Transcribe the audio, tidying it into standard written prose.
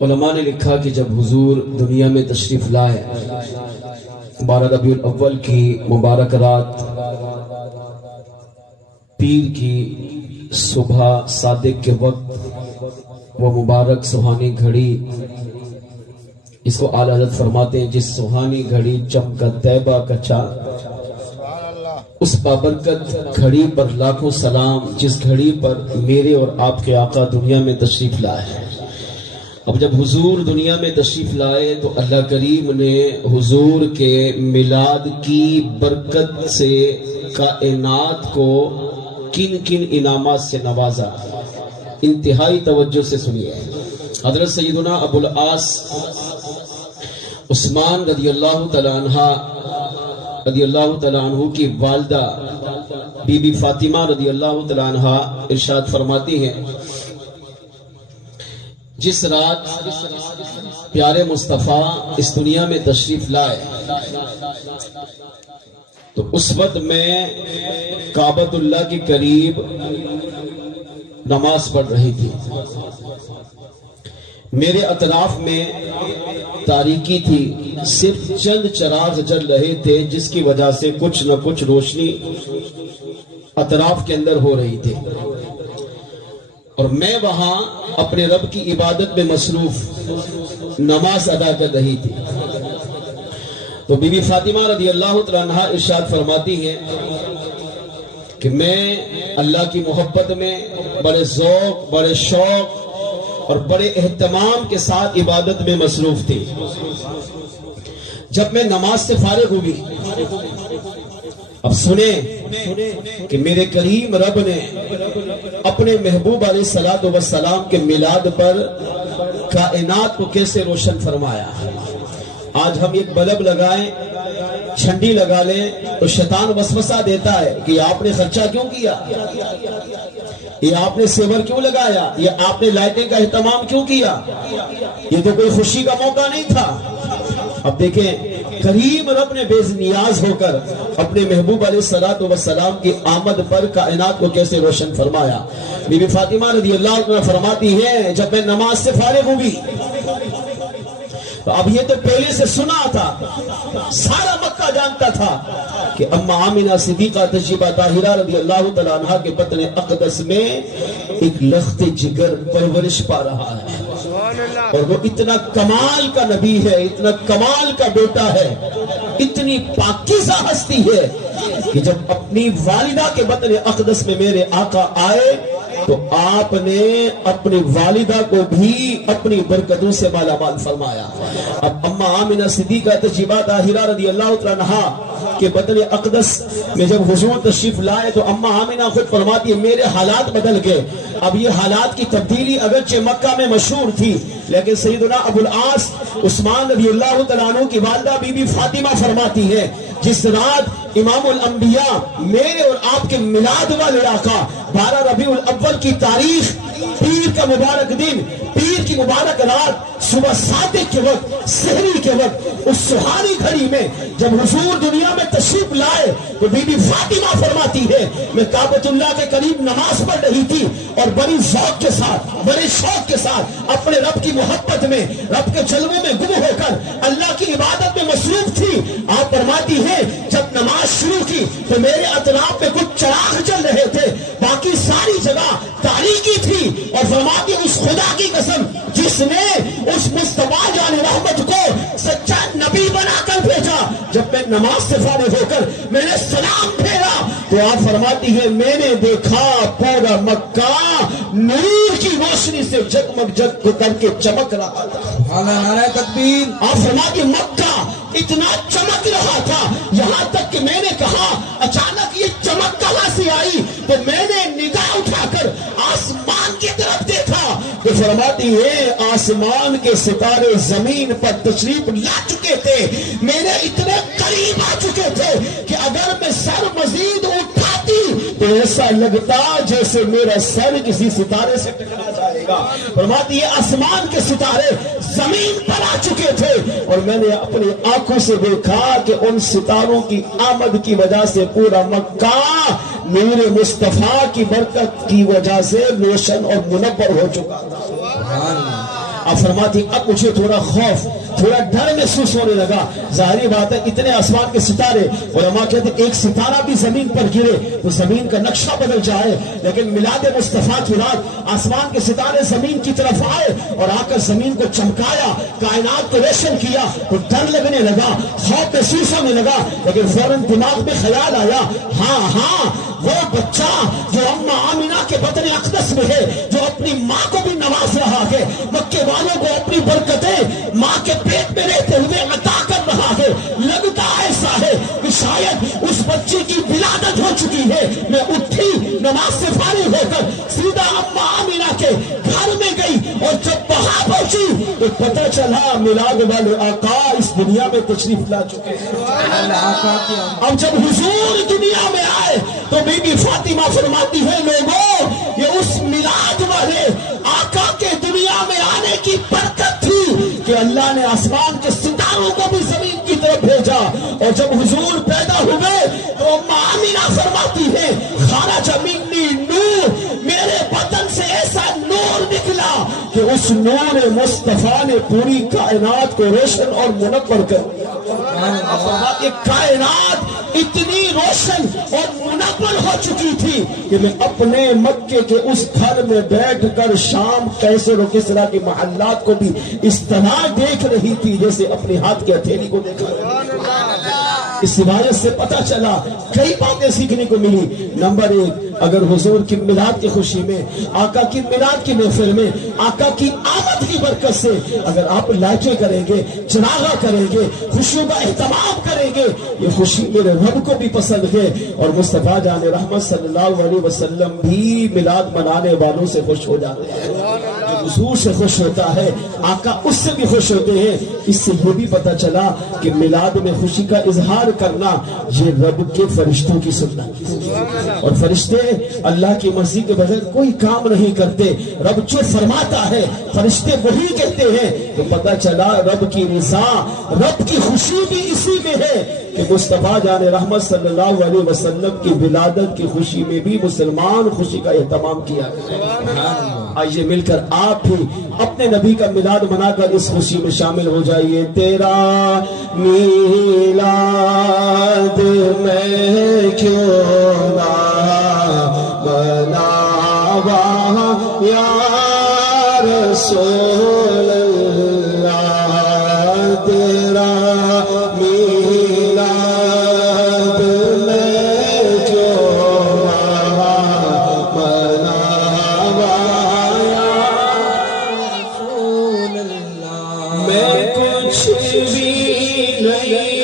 علماء نے لکھا کہ جب حضور دنیا میں تشریف لائے 12 ربیع الاول کی مبارک رات پیر کی صبح صادق کے وقت وہ مبارک سہانی گھڑی، اس کو اعلیٰ حضرت فرماتے ہیں جس سہانی گھڑی چمکا طیبہ کا چاند، اس بابرکت گھڑی پر لاکھوں سلام جس گھڑی پر میرے اور آپ کے آقا دنیا میں تشریف لائے۔ اب جب حضور دنیا میں تشریف لائے تو اللہ کریم نے حضور کے میلاد کی برکت سے کائنات کو کن کن انعامات سے نوازا، انتہائی توجہ سے سنیے۔ حضرت سیدنا ابو العاص عثمان رضی اللہ تعالی عنہ کی والدہ بی بی فاطمہ رضی اللہ تعالی عنہ ارشاد فرماتی ہیں، جس رات پیارے مصطفیٰ اس دنیا میں تشریف لائے تو اس وقت میں کعبۃ اللہ کے قریب نماز پڑھ رہی تھی، میرے اطراف میں تاریکی تھی، صرف چند چراغ جل رہے تھے جس کی وجہ سے کچھ نہ کچھ روشنی اطراف کے اندر ہو رہی تھی، اور میں وہاں اپنے رب کی عبادت میں مصروف نماز ادا کر رہی تھی۔ تو بی بی فاطمہ رضی اللہ تعالی عنہا ارشاد فرماتی ہیں کہ میں اللہ کی محبت میں بڑے ذوق، بڑے شوق اور بڑے اہتمام کے ساتھ عبادت میں مصروف تھی۔ جب میں نماز سے فارغ ہوئی، اب سنیں کہ میرے کریم رب نے اپنے محبوب علیہ السلام کے میلاد پر کائنات کو کیسے روشن فرمایا۔ آج ہم ایک بلب لگائیں، چھنڈی لگا لیں تو شیطان وسوسہ دیتا ہے کہ یہ آپ نے خرچہ کیوں کیا، یہ آپ نے سیور کیوں لگایا، یہ آپ نے لائٹنگ کا اہتمام کیوں کیا، یہ تو کوئی خوشی کا موقع نہیں تھا۔ اب دیکھیں کریم رب نے بے نیاز ہو کر اپنے محبوب علیہ السلام کی آمد پر کائنات کو کیسے روشن فرمایا۔ بی بی فاطمہ رضی اللہ عنہ فرماتی ہے جب میں نماز سے فارغ ہوئی تو اب یہ تو پہلے سے سنا تھا، سارا مکہ جانتا تھا کہ اما آمنہ صدیقہ طیبہ طاہرہ رضی اللہ تعالیٰ عنہ کے بطن اقدس میں ایک لخت جگر پرورش پا رہا ہے، اور وہ اتنا کمال کا نبی ہے، اتنا کمال کا بیٹا ہے، اتنی پاکیزہ ہستی ہے کہ جب اپنی والدہ کے بطن اقدس میں میرے آقا آئے تو آپ نے اپنی والدہ کو بھی اپنی برکتوں سے مالا مال فرمایا۔ اب اما آمنہ صدیقہ طیبہ طاہرہ رضی اللہ تعالیٰ عنہا کے بطن اقدس میں جب حضور تشریف لائے تو اما آمنہ خود فرماتی ہے میرے حالات بدل گئے۔ اب یہ حالات کی تبدیلی اگرچہ مکہ میں مشہور تھی، لیکن سیدنا ابو العاص عثمان رضی اللہ تعالیٰ عنہ کی والدہ بی بی فاطمہ فرماتی ہے جس رات امام الانبیاء میرے اور آپ کے میلاد والے آقا 12 ربیع الاول کی تاریخ، پیر کا مبارک دن، پیر کی مبارک رات، صبح صادق کے وقت، سحری کے وقت، اس سہانی گھڑی میں جب حضور دنیا میں تشریف لائے تو بی بی فاطمہ فرماتی ہے میں کعبۃ اللہ کے قریب نماز پڑھ رہی تھی اور بڑی ذوق کے ساتھ، بڑے شوق کے ساتھ اپنے رب کی محبت میں، رب کے جلووں میں گم ہو کر اللہ کی عبادت میں مصروف تھی۔ آپ فرماتی ہے جب نماز شروع کی تو میرے اطراف میں کچھ چراغ جل رہے تھے، باقی ساری جگہ تاریکی تھی، اور فرماتی اس خدا کی قسم جس نے اس مصطفیٰ جان رحمت کو سچا نبی بنا کر بھیجا، جب میں نماز سے فارغ ہو کر میں نے سلام پھیرا تو آپ فرماتی ہے میں نے دیکھا پورا مکہ نور کی روشنی سے جگمگ جگ کر کے چمک رہا تھا۔ نعرہ تکبیر۔ آپ فرماتی مکہ اتنا چمک رہا تھا یہاں تک کہ میں نے کہا اچانک یہ چمک کہاں سے آئی، تو میں نے نگاہ اٹھا کر آسمان کی طرف دیکھا تو فرماتی ہے آسمان کے ستارے زمین پر تشریف لا چکے تھے، میرے اتنے قریب آ چکے تھے کہ اگر میں سر مزید اٹھاتی تو ایسا لگتا جیسے میرا سر کسی ستارے سے ٹکرا جائے گا۔ فرماتی ہے آسمان کے ستارے زمین پر آ چکے تھے اور میں نے اپنی آنکھوں سے دیکھا کہ ان ستاروں کی آمد کی وجہ سے پورا مکہ نور مصطفیٰ کی برکت کی وجہ سے روشن اور منور ہو چکا تھا۔ آپ فرماتی اب مجھے تھوڑا خوف تھوڑا ڈر محسوس ہونے لگا. ظاہری بات ہے اتنے آسمان کے ستارے, علماء کہتے ہیں ایک ستارہ بھی زمین پر گرے تو زمین کا نقشہ بدل جائے, لیکن میلاد مصطفیٰ کی رات آسمان کے ستارے زمین کی طرف آئے اور آ کر زمین کو چمکایا, کائنات کو روشن کیا. تو ڈر لگنے لگا, خوف محسوس ہونے لگا, لیکن فوراً دماغ میں خیال آیا ہاں وہ بچہ جو اماں آمینہ کے بطن اقدس میں ہے, جو اپنی ماں کو بھی نواز رہا ہے, مکے والوں کو اپنی برکتیں ماں کے پیٹ میں رہتے ہوئے عطا کر رہا ہے, لگتا ایسا ہے کہ شاید اس بچے کی ولادت ہو چکی ہے. میں اٹھی نماز سے فارغ ہو کر سیدھا اماں آمینہ کے گھر میں گئی, اور جب وہاں پہنچی تو پتہ چلا میلاد والے آقا اس دنیا میں تشریف لا چکے ہیں. اب جب حضور دنیا میں آئے تو بی بی فاطمہ فرماتی ہے لوگوں یہ اس میلاد والے آقا کے دنیا میں آنے کی برکت تھی کہ اللہ نے آسمان کے ستاروں کو بھی زمین کی طرف بھیجا. اور جب حضور پیدا ہوئے تو اماں آمینہ فرماتی ہے خرج منی نور, میرے بدن سے ایسا نور نکلا کہ اس نور مصطفیٰ نے پوری کائنات کو روشن اور منور کر دیا. کائنات اتنی روشن اور منور ہو چکی تھی کہ میں اپنے مکے کے اس گھر میں بیٹھ کر شام کیسر و کسریٰ کے محلات کو بھی اس طرح دیکھ رہی تھی جیسے اپنے ہاتھ کی ہتھیلی کو دیکھا رہی. اس روایت سے پتہ چلا کئی باتیں سیکھنے کو ملی. نمبر 1, اگر حضور کی میلاد کی خوشی میں, آقا کی میلاد کی محفل میں, آقا کی آمد کی برکت سے اگر آپ لائٹیں کریں گے, چراغاں کریں گے, خوشیوں کا اہتمام کریں گے, یہ خوشی میرے رب کو بھی پسند ہے. اور مصطفیٰ جان رحمت صلی اللہ علیہ وسلم بھی میلاد منانے والوں سے خوش ہو جاتے ہیں. جو حضور سے خوش ہوتا ہے آقا اس سے بھی خوش ہوتے ہیں. اس سے یہ بھی پتہ چلا کہ میلاد میں خوشی کا اظہار کرنا یہ رب کے فرشتوں کی سنت ہے, اور فرشتے اللہ کی مرضی کے بغیر کوئی کام نہیں کرتے. رب جو فرماتا ہے فرشتے وہی کہتے ہیں. تو پتہ چلا رب کی رضا, رب کی خوشی بھی اسی میں ہے کہ مصطفیٰ جان رحمت صلی اللہ علیہ وسلم کی ولادت کی خوشی میں بھی مسلمان خوشی کا اہتمام کیا. آئیے مل کر آپ بھی اپنے نبی کا میلاد منا کر اس خوشی میں شامل ہو جائیے. تیرا میلاد میں کیوں نہ مناوا یا رسول اللہ, تیرا میلاد میں کیوں نہ مناوا یا رسول اللہ. میں کچھ بھی نہیں